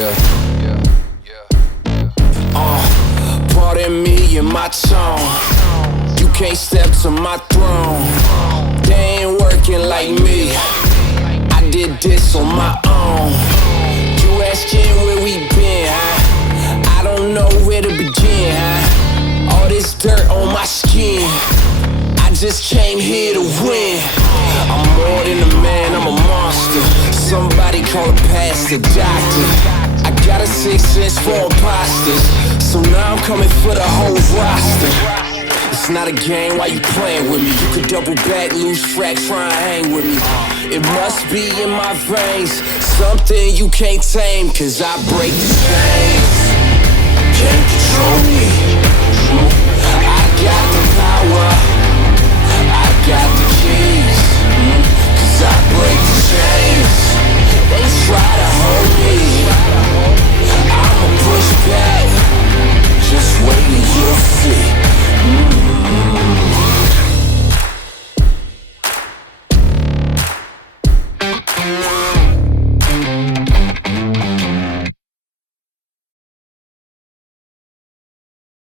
Yeah. Pardon me and my tone. You can't step to my throne. They ain't working like me. I did this on my own. You asking where we been, huh? I don't know where to begin, huh? All this dirt on my skin. I just came here to win. I'm more than a man, I'm a monster. Somebody call a pastor, doctor. I got a sixth sense for imposters, so now I'm coming for the whole roster. It's not a game, why you playing with me? You could double back, lose track, try and hang with me. It must be in my veins, something you can't tame, cause I break the chains. Can't control me. I got the power.